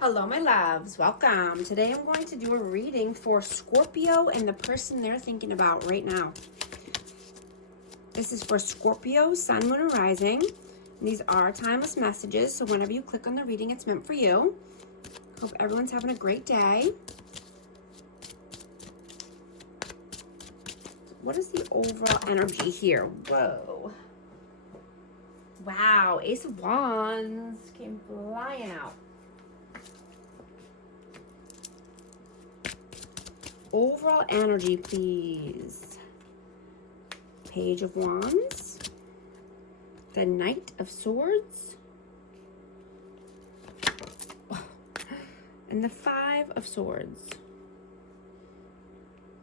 Hello, my loves. Welcome. Today I'm going to do a reading for Scorpio and the person they're thinking about right now. This is for Scorpio, Sun, Moon, and Rising. And these are timeless messages, so whenever you click on the reading, it's meant for you. Hope everyone's having a great day. What is the overall energy here? Whoa. Wow, Ace of Wands came flying out. Overall energy, please. Page of Wands. The Knight of Swords. And the Five of Swords.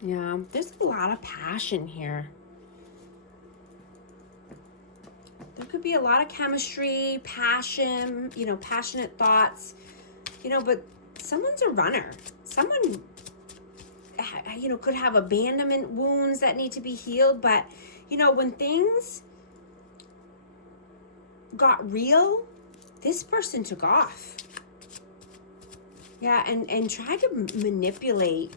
Yeah, there's a lot of passion here. There could be a lot of chemistry, passion, passionate thoughts, but someone's a runner. Someone could have abandonment wounds that need to be healed. But, when things got real, this person took off. Yeah, and tried to manipulate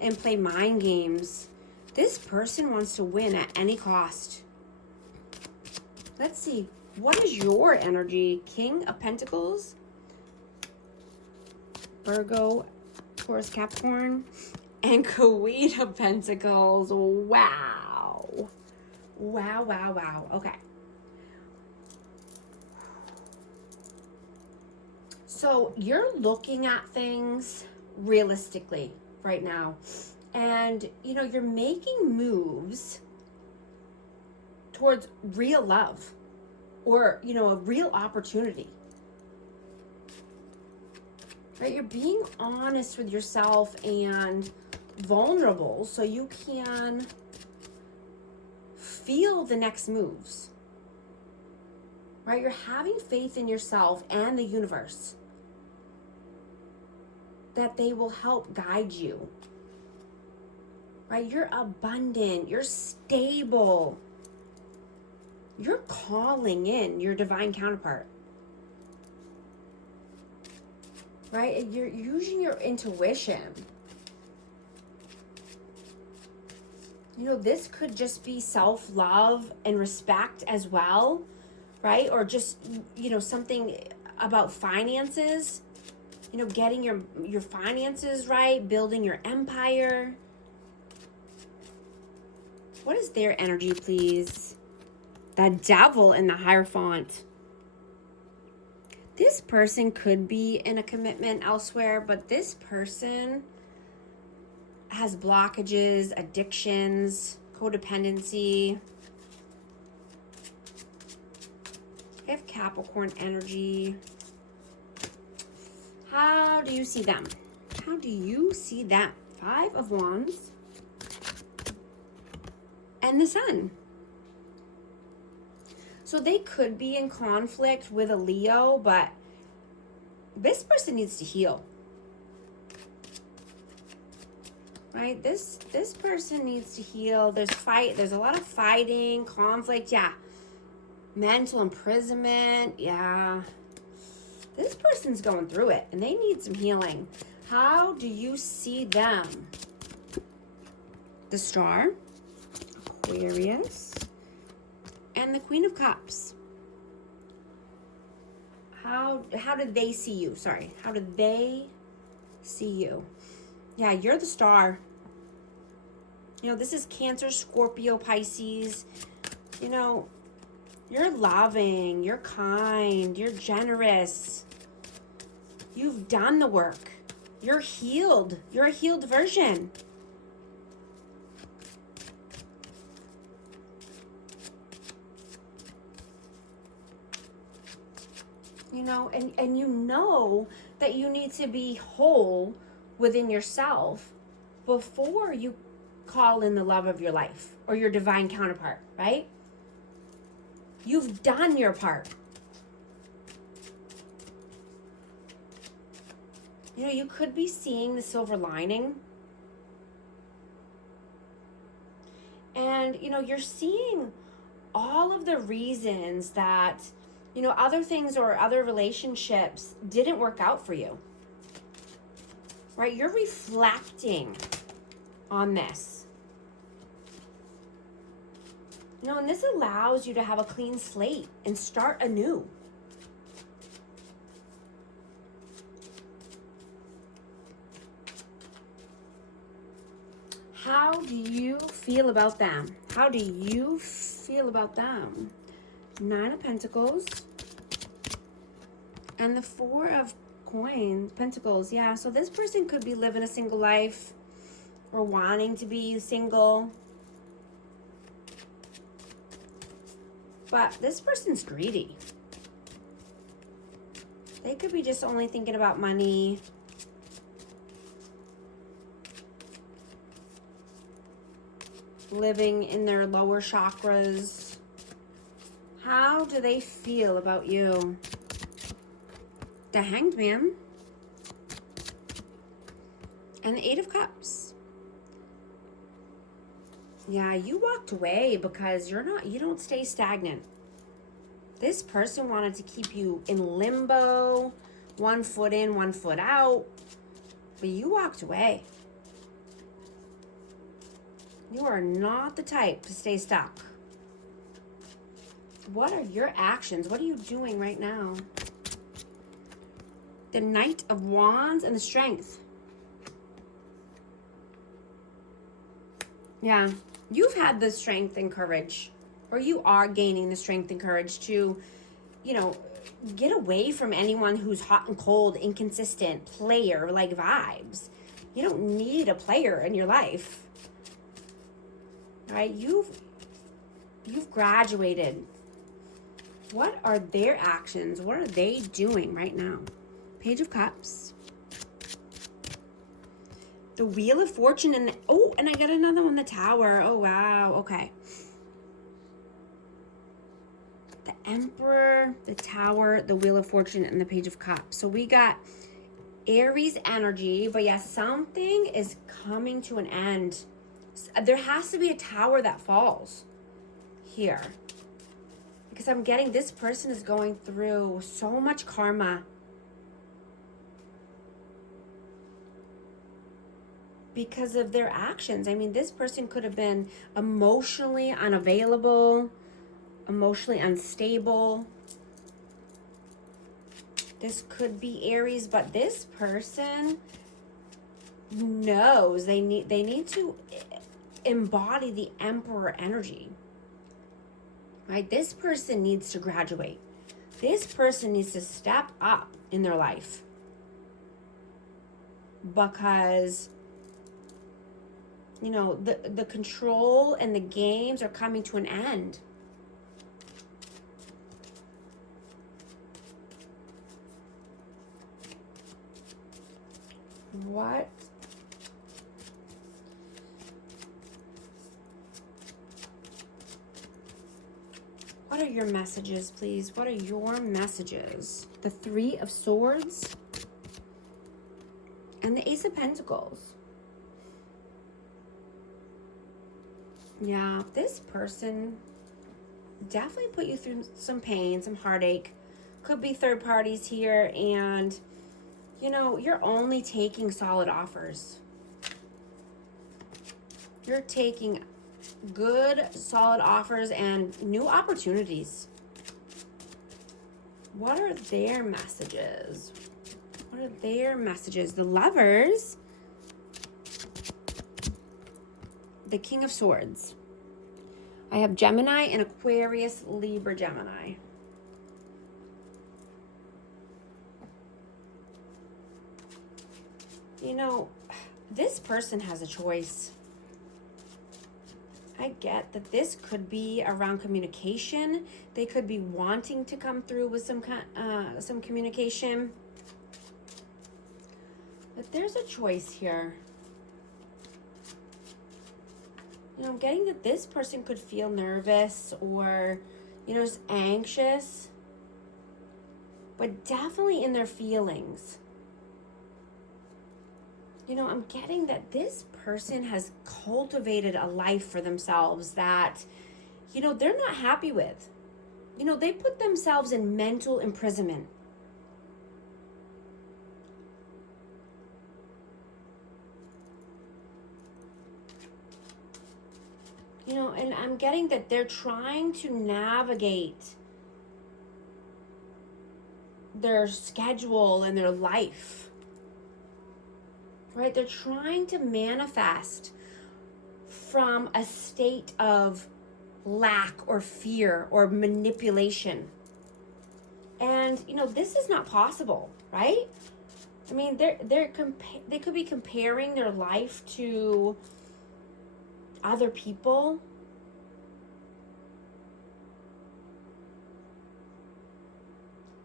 and play mind games. This person wants to win at any cost. Let's see. What is your energy? King of Pentacles, Virgo, Taurus, Capricorn, and Queen of Pentacles. Wow. Wow, wow, wow. Okay. So you're looking at things realistically right now. And, you're making moves towards real love or, a real opportunity. Right? You're being honest with yourself and vulnerable so you can feel the next moves. Right? You're having faith in yourself and the universe that they will help guide you. Right? You're abundant. You're stable. You're calling in your divine counterpart. Right? You're using your intuition. This could just be self-love and respect as well, right? Or just, something about finances, getting your finances right, building your empire. What is their energy, please? The Devil in the Hierophant. This person could be in a commitment elsewhere, but this person has blockages, addictions, codependency. They have Capricorn energy. How do you see them? How do you see them? Five of Wands and the Sun. So they could be in conflict with a Leo, but this person needs to heal. Right? This person needs to heal. There's a lot of fighting, conflict, yeah. Mental imprisonment, yeah. This person's going through it and they need some healing. How do you see them? The Star, Aquarius, and the Queen of Cups. How do they see you? Sorry. How do they see you? Yeah, you're the Star. This is Cancer, Scorpio, Pisces. You're loving, you're kind, you're generous. You've done the work. You're healed. You're a healed version. And you know that you need to be whole within yourself before you call in the love of your life or your divine counterpart, right? You've done your part. You could be seeing the silver lining. And, you're seeing all of the reasons that You know, other things or other relationships didn't work out for you. Right? You're reflecting on this. You know, and this allows you to have a clean slate and start anew. How do you feel about them? How do you feel about them? 9 of Pentacles and the 4 of Pentacles. Yeah, so this person could be living a single life or wanting to be single. But this person's greedy. They could be just only thinking about money. Living in their lower chakras. How do they feel about you? The Hanged Man. And the 8 of Cups. Yeah, you walked away because you don't stay stagnant. This person wanted to keep you in limbo, 1 foot in, 1 foot out, but you walked away. You are not the type to stay stuck. What are your actions? What are you doing right now? The Knight of Wands and the Strength. Yeah, you've had the strength and courage, or you are gaining the strength and courage to, you know, get away from anyone who's hot and cold, inconsistent, player like vibes. You don't need a player in your life. Right? You've graduated. What are their actions? What are they doing right now? Page of Cups. The Wheel of Fortune and and I got another one, the Tower. Oh wow, okay. The Emperor, the Tower, the Wheel of Fortune, and the Page of Cups. So we got Aries energy, but yeah, something is coming to an end. There has to be a tower that falls here. Because I'm getting this person is going through so much karma. Because of their actions. I mean, this person could have been emotionally unavailable, emotionally unstable. This could be Aries, but this person knows they need to embody the Emperor energy. Right? This person needs to graduate. This person needs to step up in their life. Because you know, the control and the games are coming to an end. What? What are your messages, please? What are your messages? The 3 of Swords and the Ace of Pentacles. Yeah, this person definitely put you through some pain, some heartache. Could be third parties here, and you know, you're only taking solid offers. You're taking good, solid offers and new opportunities. What are their messages? What are their messages? The Lovers. The King of Swords. I have Gemini and Aquarius, Libra, Gemini. You know, this person has a choice. I get that this could be around communication. They could be wanting to come through with some communication. But there's a choice here. You know, I'm getting that this person could feel nervous or, you know, just anxious. But definitely in their feelings. You know, I'm getting that this person has cultivated a life for themselves that, you know, they're not happy with. You know, they put themselves in mental imprisonment. You know, and I'm getting that they're trying to navigate their schedule and their life, right? They're trying to manifest from a state of lack or fear or manipulation. And, you know, this is not possible, right? I mean, they could be comparing their life to other people.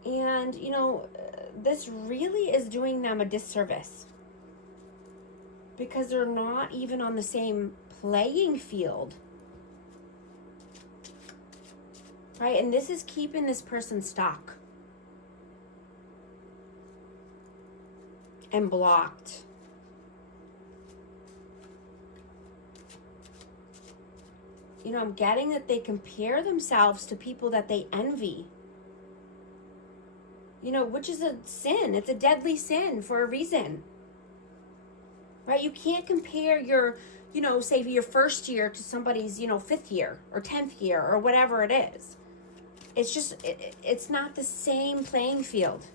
And, you know, this really is doing them a disservice because they're not even on the same playing field, right? And this is keeping this person stuck and blocked. You know, I'm getting that they compare themselves to people that they envy. You know, which is a sin. It's a deadly sin for a reason. Right? You can't compare your, you know, say your first year to somebody's, you know, 5th year or 10th year or whatever it is. It's just, it's not the same playing field.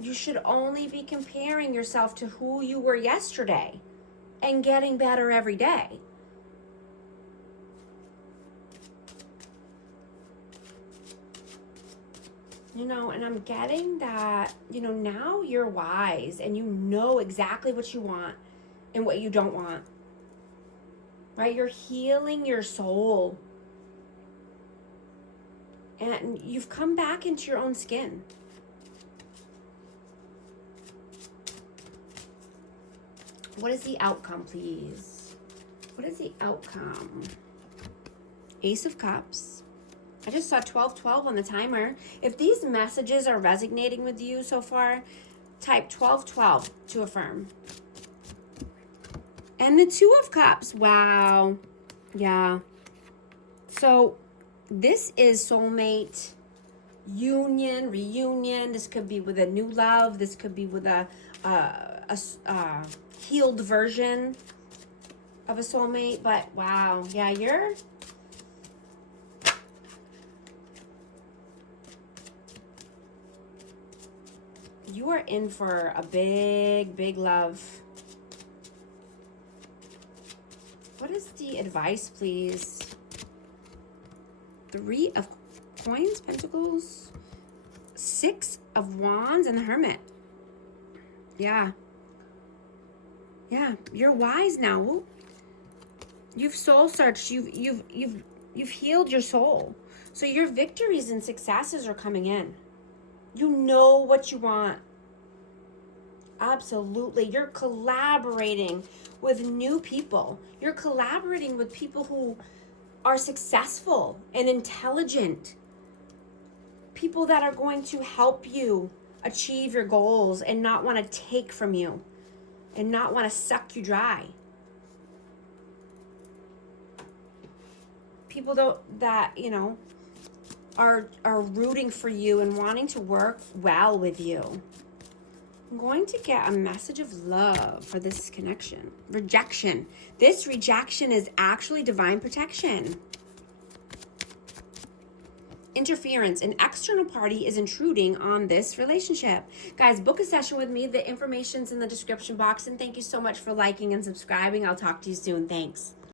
You should only be comparing yourself to who you were yesterday and getting better every day. You know, and I'm getting that, you know, now you're wise and you know exactly what you want and what you don't want. Right? You're healing your soul. And you've come back into your own skin. What is the outcome, please? What is the outcome? Ace of Cups. I just saw 1212 on the timer. If these messages are resonating with you so far, type 1212 to affirm. And the 2 of Cups. Wow. Yeah. So this is soulmate union, reunion. This could be with a new love. This could be with a healed version of a soulmate. But wow. Yeah, you are in for a big, big love. What is the advice, please? 3 of Coins, Pentacles, 6 of Wands, and the Hermit. Yeah. Yeah, you're wise now. You've soul searched. You've healed your soul. So your victories and successes are coming in. You know what you want. Absolutely. You're collaborating with new people. You're collaborating with people who are successful and intelligent. People that are going to help you achieve your goals and not want to take from you and not want to suck you dry. People that you know, are rooting for you and wanting to work well with you. I'm going to get a message of love for this connection. Rejection. This rejection is actually divine protection. Interference. An external party is intruding on this relationship. Guys, book a session with me. The information's in the description box. And thank you so much for liking and subscribing. I'll talk to you soon. Thanks.